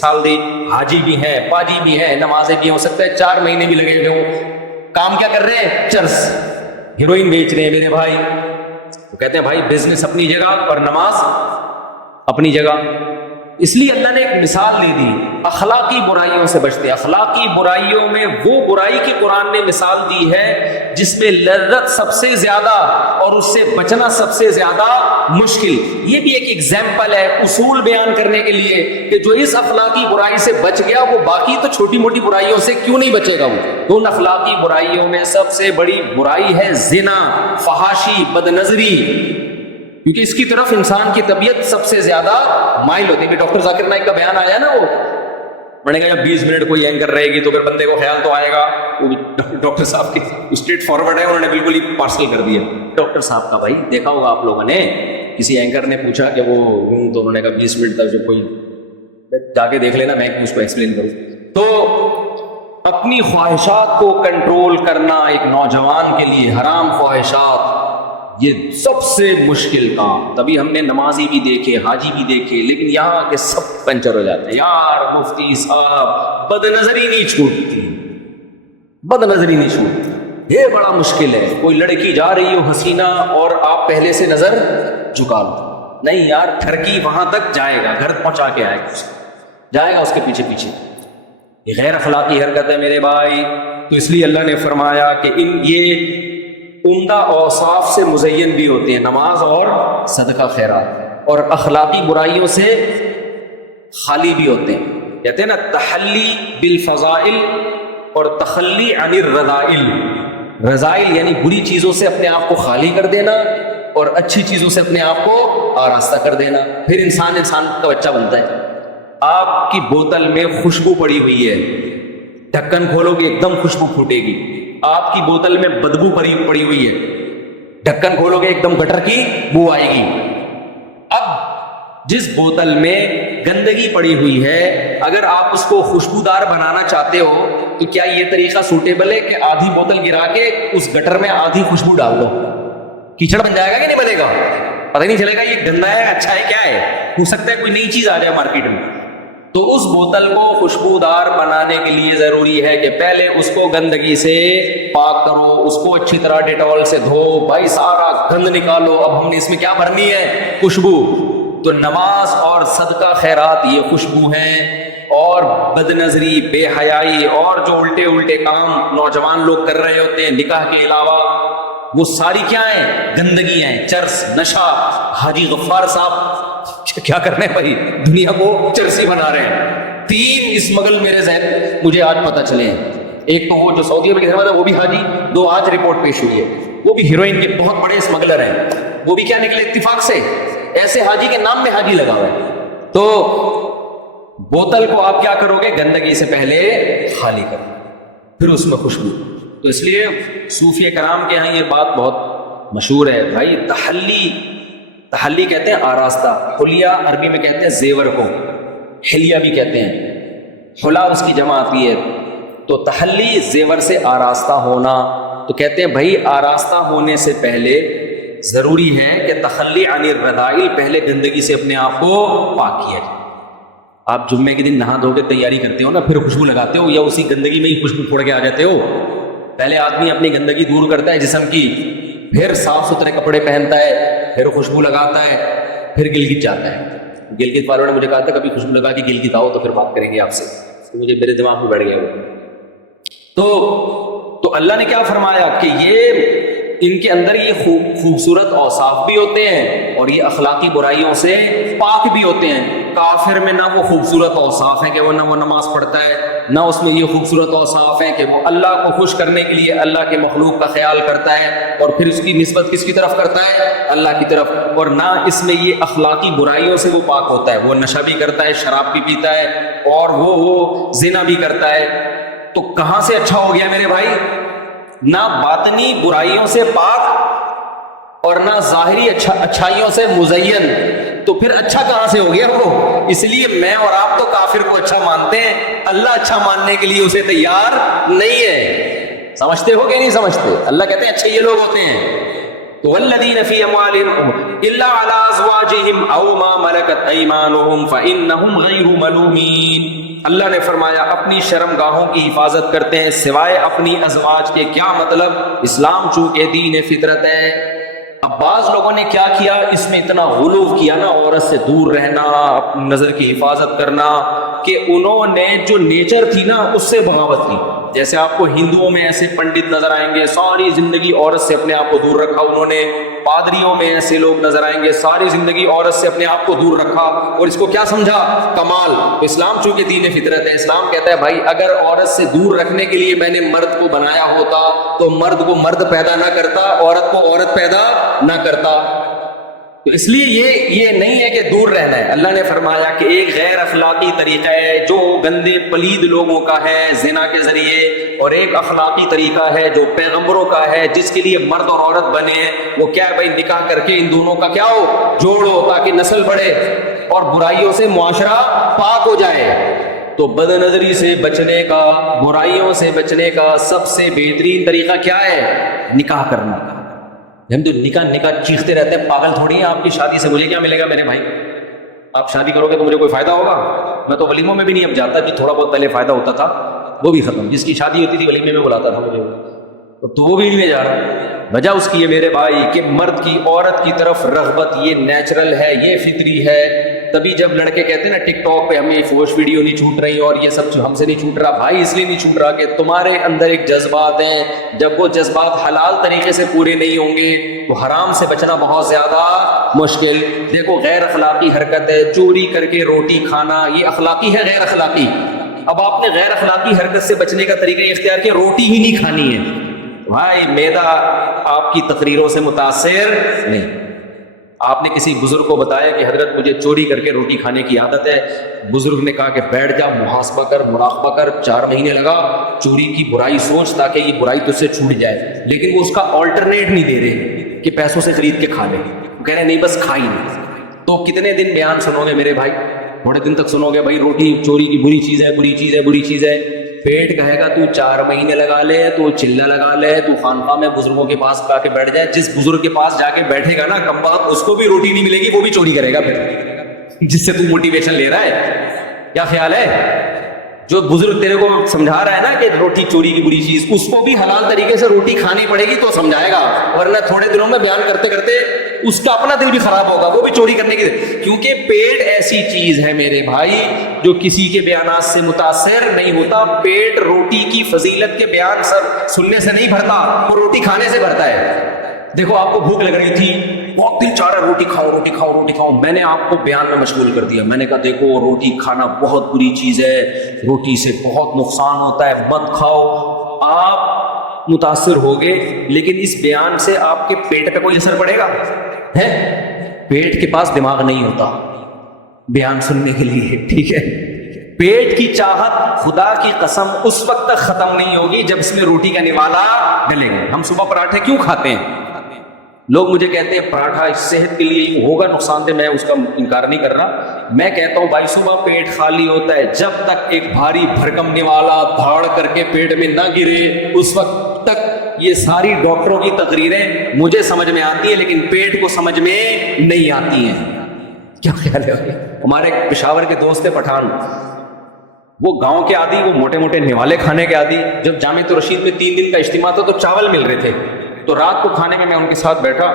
مثال دی, حاجی بھی ہیں, پاجی بھی ہیں, نمازیں بھی ہیں, ہو سکتا ہے 4 مہینے بھی لگے ہوئے ہوں, کام کیا کر رہے ہیں؟ چرس, ہیروئن بیچ رہے ہیں میرے بھائی. تو کہتے ہیں بھائی بزنس اپنی جگہ اور نماز اپنی جگہ. اس لیے اللہ نے ایک مثال لے دی, اخلاقی برائیوں سے بچتے ہیں. اخلاقی برائیوں میں وہ برائی کی قرآن نے مثال دی ہے جس میں لذت سب سے زیادہ اور اس سے بچنا سب سے زیادہ مشکل. یہ بھی ایک ایگزامپل ہے اصول بیان کرنے کے لیے کہ جو اس اخلاقی برائی سے بچ گیا وہ باقی تو چھوٹی موٹی برائیوں سے کیوں نہیں بچے گا. وہ ان اخلاقی برائیوں میں سب سے بڑی برائی ہے زنا, فحاشی, بد نظری, کیونکہ اس کی طرف انسان کی طبیعت سب سے زیادہ مائل ہوتی ہے. ڈاکٹر ذاکر نائک کا بیان آیا نا, وہ میں نے کہا جب 20 منٹ کوئی اینکر رہے گی تو پھر بندے کو خیال تو آئے گا. وہ ڈاکٹر صاحب کی اسٹریٹ فارورڈ ہے, انہوں نے بالکل ہی پارسل کر دیا. ڈاکٹر صاحب کا بھائی دیکھا ہوگا آپ لوگوں نے, کسی اینکر نے پوچھا کہ وہ تو انہوں نے کہا 20 منٹ تک جو کوئی جا کے دیکھ لینا, میں اس کو ایکسپلین کروں. تو اپنی خواہشات کو کنٹرول کرنا ایک نوجوان کے لیے, حرام خواہشات, یہ سب سے مشکل کام. تبھی ہم نے نمازی بھی دیکھے, حاجی بھی دیکھے, لیکن یہاں کے سب پنچر ہو جاتے ہیں. یار مفتی صاحب بد نظری نہیں چھوٹتی, بد نظری نہیں چھوٹتی, یہ بڑا مشکل ہے. کوئی لڑکی جا رہی ہو حسینہ اور آپ پہلے سے نظر جھکا لو, نہیں یار ٹھرکی وہاں تک جائے گا, گھر پہنچا کے آئے گا, جائے گا اس کے پیچھے پیچھے. یہ غیر اخلاقی حرکت ہے میرے بھائی. تو اس لیے اللہ نے فرمایا کہ یہ عمدہ اوصاف سے مزین بھی ہوتے ہیں, نماز اور صدقہ خیرات, اور اخلاقی برائیوں سے خالی بھی ہوتے ہیں. کہتے ہیں نا تحلی بالفضائل اور تخلی عن الرذائل. رذائل یعنی بری چیزوں سے اپنے آپ کو خالی کر دینا اور اچھی چیزوں سے اپنے آپ کو آراستہ کر دینا, پھر انسان کا بچہ بنتا ہے. آپ کی بوتل میں خوشبو پڑی ہوئی ہے, ڈھکن کھولو گے ایک دم خوشبو پھوٹے گی. آپ کی بوتل میں بدبو پڑی ہوئی ہے, ڈھکن کھولو گے ایک دم گٹر کی بو آئے گی. اب جس بوتل میں گندگی پڑی ہوئی ہے, اگر آپ اس کو خوشبودار بنانا چاہتے ہو تو کیا یہ طریقہ سوٹیبل ہے کہ آدھی بوتل گرا کے اس گٹر میں آدھی خوشبو ڈال دو؟ کیچڑ بن جائے گا کہ نہیں بنے گا؟ پتہ نہیں چلے گا یہ گندا ہے اچھا ہے کیا ہے. ہو سکتا ہے کوئی نئی چیز آ جائے مارکیٹ میں. تو اس بوتل کو خوشبودار بنانے کے لیے ضروری ہے کہ پہلے اس کو گندگی سے پاک کرو, اس کو اچھی طرح ڈیٹول سے دھو, بھائی سارا گند نکالو. اب ہم نے اس میں کیا بھرنی ہے؟ خوشبو. تو نماز اور صدقہ خیرات یہ خوشبو ہیں, اور بد نظری, بے حیائی اور جو الٹے کام نوجوان لوگ کر رہے ہوتے ہیں نکاح کے علاوہ, وہ ساری کیا ہیں؟ گندگی ہیں. چرس, نشہ. حاجی غفار صاحب کیا کرنے بھائی, دنیا کو چرسی بنا رہے ہیں. 3 اسمگل میرے ذہن مجھے آج پتہ چلے ہیں. ایک تو وہ جو سعودی عرب کے رہنے والا وہ بھی حاجی, 2 آج رپورٹ پیش ہوئی ہے وہ بھی ہیروئن کے بہت بڑے اسمگلر ہیں. وہ بھی کیا نکلے اتفاق سے, ایسے حاجی کے نام میں حاجی لگا ہوا ہے. تو بوتل کو آپ کیا کرو گے؟ گندگی سے پہلے خالی کرو, پھر اس میں خوشبو. تو اس لیے صوفیہ کرام کے یہاں یہ بات بہت مشہور ہے بھائی. تحلی کہتے ہیں آراستہ, حلیہ عربی میں کہتے ہیں زیور کو, حلیہ بھی کہتے ہیں, حلا اس کی جمع آتی ہے. تو تحلی زیور سے آراستہ ہونا. تو کہتے ہیں بھائی آراستہ ہونے سے پہلے ضروری ہے کہ تخلی عن الرذائل, پہلے گندگی سے اپنے آپ کو پاک کیا جائے. آپ جمعے کے دن نہا دھو کے تیاری کرتے ہو نا, پھر خوشبو لگاتے ہو یا اسی گندگی میں ہی خوشبو پھوڑ کے آ جاتے ہو؟ پہلے آدمی اپنی گندگی دور کرتا ہے جسم کی, پھر صاف ستھرے کپڑے پہنتا ہے, پھر خوشبو لگاتا ہے, پھر گلگت جاتا ہے. گلگت والوں نے مجھے کہا تھا کبھی خوشبو لگا کے گلگت آؤ تو پھر بات کریں گے آپ سے. مجھے میرے دماغ میں بیٹھ گیا وہ. تو اللہ نے کیا فرمایا کہ یہ ان کے اندر یہ خوبصورت اوصاف بھی ہوتے ہیں اور یہ اخلاقی برائیوں سے پاک بھی ہوتے ہیں. کافر میں نہ وہ خوبصورت اوصاف ہیں کہ وہ نماز پڑھتا ہے, نہ اس میں یہ خوبصورت اوصاف ہیں کہ وہ اللہ کو خوش کرنے کے لیے اللہ کے مخلوق کا خیال کرتا ہے اور پھر اس کی نسبت کس کی طرف کرتا ہے؟ اللہ کی طرف. اور نہ اس میں یہ اخلاقی برائیوں سے وہ پاک ہوتا ہے. وہ نشہ بھی کرتا ہے, شراب بھی پیتا ہے, اور وہ زنا بھی کرتا ہے. تو کہاں سے اچھا ہو گیا میرے بھائی؟ نہ باطنی برائیوں سے پاک اور نہ ظاہری اچھائیوں سے مزین. تو پھر اچھا کہاں سے ہو گیا وہ؟ اس لیے میں اور آپ تو کافر کو اچھا مانتے ہیں, اللہ اچھا ماننے کے لیے اسے تیار نہیں ہے. سمجھتے ہو کہ نہیں سمجھتے؟ اللہ کہتے ہیں اچھے یہ لوگ ہوتے ہیں تو والذین فی اموالہم الا علی ازواجہم او ما ملکت ایمانہم فانہم غیر ملومین. اللہ نے فرمایا اپنی شرمگاہوں کی حفاظت کرتے ہیں سوائے اپنی ازواج کے. کیا مطلب؟ اسلام چونکہ دین فطرت ہے. اب بعض لوگوں نے کیا کیا، اس میں اتنا غلو کیا نا، عورت سے دور رہنا، اپنی نظر کی حفاظت کرنا، کہ انہوں نے جو نیچر تھی نا اس سے بغاوت کی. جیسے آپ کو ہندوؤں میں ایسے پنڈت نظر آئیں گے ساری زندگی عورت سے اپنے آپ کو دور رکھا انہوں نے. پادریوں میں ایسے لوگ نظر آئیں گے ساری زندگی عورت سے اپنے آپ کو دور رکھا، اور اس کو کیا سمجھا؟ کمال. تو اسلام چونکہ دین فطرت ہے، اسلام کہتا ہے بھائی اگر عورت سے دور رکھنے کے لیے میں نے مرد کو بنایا ہوتا تو مرد کو مرد پیدا نہ کرتا، عورت کو عورت پیدا نہ کرتا. تو اس لیے یہ نہیں ہے کہ دور رہنا ہے. اللہ نے فرمایا کہ ایک غیر اخلاقی طریقہ ہے جو گندے پلید لوگوں کا ہے زنا کے ذریعے، اور ایک اخلاقی طریقہ ہے جو پیغمبروں کا ہے جس کے لیے مرد اور عورت بنے ہیں. وہ کیا ہے بھائی؟ نکاح کر کے ان دونوں کا کیا ہو؟ جوڑو، تاکہ نسل بڑھے اور برائیوں سے معاشرہ پاک ہو جائے. تو بد نظری سے بچنے کا، برائیوں سے بچنے کا سب سے بہترین طریقہ کیا ہے؟ نکاح کرنا. ہم تو نکاح چیختے رہتے ہیں، پاگل تھوڑی ہیں. آپ کی شادی سے مجھے کیا ملے گا میرے بھائی؟ آپ شادی کرو گے تو مجھے کوئی فائدہ ہوگا؟ میں تو ولیموں میں بھی نہیں اب جاتا، جو تھوڑا بہت پہلے فائدہ ہوتا تھا وہ بھی ختم. جس کی شادی ہوتی تھی ولیمے میں بلاتا تھا مجھے، تو وہ بھی نہیں جا رہا. وجہ اس کی ہے میرے بھائی کہ مرد کی عورت کی طرف رغبت یہ نیچرل ہے، یہ فطری ہے. تبھی جب لڑکے کہتے ہیں نا ٹک ٹاک پہ ہمیں فوش ویڈیو نہیں چھوٹ رہی اور یہ سب ہم سے نہیں چھوٹ رہا، بھائی اس لیے نہیں چھوٹ رہا کہ تمہارے اندر ایک جذبات ہیں. جب وہ جذبات حلال طریقے سے پورے نہیں ہوں گے تو حرام سے بچنا بہت زیادہ مشکل. دیکھو غیر اخلاقی حرکت ہے چوری کر کے روٹی کھانا، یہ اخلاقی ہے غیر اخلاقی؟ اب آپ نے غیر اخلاقی حرکت سے بچنے کا طریقہ اختیار کیا، روٹی ہی نہیں کھانی ہے. بھائی معدہ آپ کی تقریروں سے متاثر نہیں. آپ نے کسی بزرگ کو بتایا کہ حضرت مجھے چوری کر کے روٹی کھانے کی عادت ہے. بزرگ نے کہا کہ بیٹھ جا، محاسبہ کر، مراقبہ کر، 4 مہینے لگا، چوری کی برائی سوچ تاکہ یہ برائی تجھ سے چھوٹ جائے. لیکن وہ اس کا آلٹرنیٹ نہیں دے رہے کہ پیسوں سے خرید کے کھا لے. وہ کہہ رہے نہیں بس کھا ہی نہیں. تو کتنے دن بیان سنو گے میرے بھائی؟ تھوڑے دن تک سنو گے بھائی روٹی چوری کی بری چیز ہے، بری چیز ہے، بری چیز ہے. پیٹ کہے گا تو 4 مہینے لگا لے، تو چلہ لگا لے، تو خانقاہ میں بزرگوں کے پاس جا کے بیٹھ جائے. جس بزرگ کے پاس جا کے بیٹھے گا نا کم بخت، اس کو بھی روٹی نہیں ملے گی، وہ بھی چوری کرے گا پھر، جس سے تو موٹیویشن لے رہا ہے. کیا خیال ہے؟ جو بزرگ تیرے کو سمجھا رہا ہے نا کہ روٹی چوری کی بری چیز، اس کو بھی حلال طریقے سے روٹی کھانی پڑے گی تو سمجھائے گا، ورنہ تھوڑے دنوں میں بیان کرتے کرتے اس کا اپنا دل بھی خراب ہوگا، وہ بھی چوری کرنے کی. کیونکہ پیٹ ایسی چیز ہے میرے بھائی جو کسی کے بیانات سے متاثر نہیں ہوتا. پیٹ روٹی کی فضیلت کے بیان سننے سے نہیں بھرتا، وہ روٹی کھانے سے بھرتا ہے. دیکھو آپ کو بھوک لگ رہی تھی، بہت دل چاہ رہا روٹی کھاؤ روٹی کھاؤ روٹی کھاؤ، میں نے آپ کو بیان میں مشغول کر دیا. میں نے کہا دیکھو روٹی کھانا بہت بری چیز ہے، روٹی سے بہت نقصان ہوتا ہے، مت کھاؤ. آپ متاثر ہوگے، لیکن اس بیان سے آپ کے پیٹ پہ کوئی اثر پڑے گا؟ ہے پیٹ کے پاس دماغ نہیں ہوتا بیان سننے کے لیے، ٹھیک ہے. پیٹ کی چاہت خدا کی قسم اس وقت تک ختم نہیں ہوگی جب اس میں روٹی کا نوالا ڈلے گا. ہم صبح پراٹھے کیوں کھاتے ہیں؟ لوگ مجھے کہتے ہیں پراٹھا صحت کے لیے ہوگا نقصان دہ، میں اس کا انکار نہیں کر رہا. میں کہتا ہوں بھائی صبح پیٹ خالی ہوتا ہے، جب تک ایک بھاری بھرکم نوالا دھاڑ کر کے پیٹ میں نہ گرے اس وقت تک یہ ساری ڈاکٹروں کی تقریریں مجھے سمجھ میں آتی ہیں، لیکن پیٹ کو سمجھ میں نہیں آتی ہیں. کیا خیال ہے؟ ہمارے پشاور کے دوست تھے پٹھان، وہ گاؤں کے عادی، وہ موٹے موٹے نوالے کھانے کے عادی. جب جامعۃ الرشید میں 3 دن کا اجتماع تھا تو چاول مل رہے تھے، تو رات کو کھانے میں ان کے ساتھ بیٹھا،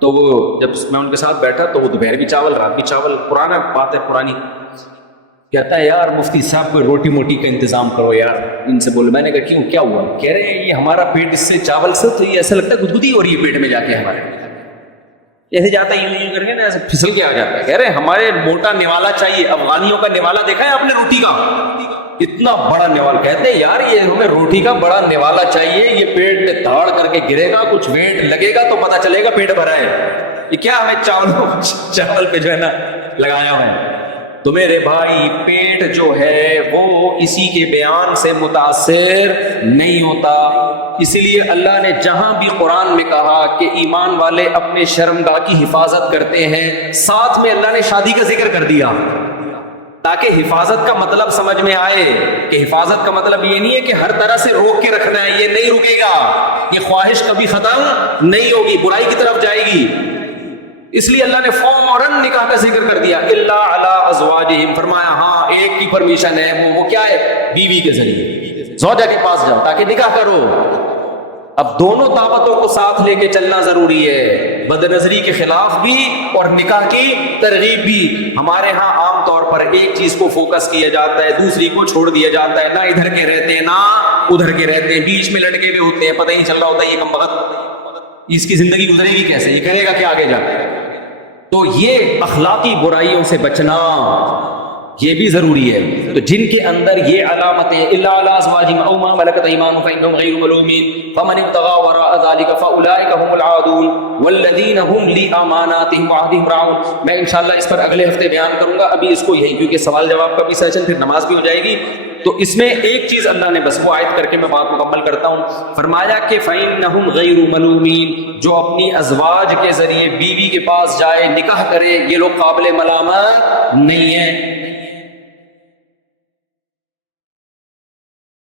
تو وہ جب میں ان کے ساتھ بیٹھا تو وہ دوپہر بھی چاول رات بھی چاول. پرانا بات ہے پرانی. کہتا ہے یار مفتی صاحب کوئی روٹی موٹی کا انتظام کرو یار. ان سے بولے، میں نے کہا کیوں کیا ہوا؟ کہہ رہے ہیں یہ ہمارا پیٹ اس سے چاول سے تو یہ ایسا لگتا ہے گدگدی ہو رہی ہے پیٹ میں جا کے، ہمارے ایسے جاتا ہے یہ کر کے نا ایسے پھسل کے آ جاتا ہے. کہہ رہے ہیں ہمارے موٹا نوالا چاہیے. افغانیوں کا نوالا دیکھا ہے آپ نے روٹی کا؟ اتنا بڑا نوالا. کہتے ہیں یار یہ ہمیں روٹی کا بڑا نوالا چاہیے، یہ پیٹ میں دھاڑ کر کے گرے گا، کچھ ویٹ لگے گا تو پتہ چلے گا پیٹ بھرا ہے. یہ کیا ہمیں چاول پہ جو ہے نا لگایا ہوا ہے. تو میرے بھائی پیٹ جو ہے وہ اسی کے بیان سے متاثر نہیں ہوتا. اسی لیے اللہ نے جہاں بھی قرآن میں کہا کہ ایمان والے اپنے شرمگاہ کی حفاظت کرتے ہیں، ساتھ میں اللہ نے شادی کا ذکر کر دیا. تاکہ حفاظت کا مطلب سمجھ میں آئے کہ حفاظت کا مطلب یہ نہیں ہے کہ ہر طرح سے روک کے رکھنا ہے، یہ نہیں رکے گا، یہ خواہش کبھی ختم نہیں ہوگی، برائی کی طرف جائے گی۔ اس لیے اللہ نے فوراً نکاح کا ذکر کر دیا، الا علی ازواجہم، فرمایا ہاں ایک کی پرمیشن ہے، وہ کیا ہے؟ بیوی کے ذریعے زوجہ کے پاس جاؤ تاکہ نکاح کرو۔ اب دونوں طاقتوں کو ساتھ لے کے چلنا ضروری ہے، بد نظری کے خلاف بھی اور نکاح کی ترغیب بھی۔ ہمارے ہاں عام طور پر ایک چیز کو فوکس کیا جاتا ہے، دوسری کو چھوڑ دیا جاتا ہے، نہ ادھر کے رہتے ہیں نہ ادھر کے رہتے ہیں، بیچ میں لٹکے ہوئے ہوتے ہیں، پتہ ہی نہیں چل رہا ہوتا یہ کم وقت اس کی زندگی گزرے گی کیسے، یہ کرے گا کیا آگے جا کے۔ تو یہ اخلاقی برائیوں سے بچنا یہ بھی ضروری ہے۔ تو جن کے اندر یہ علامتیں الا علی ازواجہم او ما ملکت ایمانہم فانہم غیر ملومین فمن ابتغى وراء ذلك فاولئک هم العادون والذین هم لاماناتہم وعہدہم راعون۔ میں انشاءاللہ اس پر اگلے ہفتے بیان کروں گا، ابھی اس کو یہی کیونکہ سوال جواب کا بھی سیشن پھر نماز بھی ہو جائے گی، تو اس میں ایک چیز اللہ نے بس وہ آیت کر کے میں بات مکمل کرتا ہوں۔ فرمایا کہ فَإِنَّهُمْ غَيْرُ مَلُومِينَ، جو اپنی ازواج کے ذریعے بیوی کے پاس جائے نکاح کرے، یہ لوگ قابل ملامت نہیں ہیں۔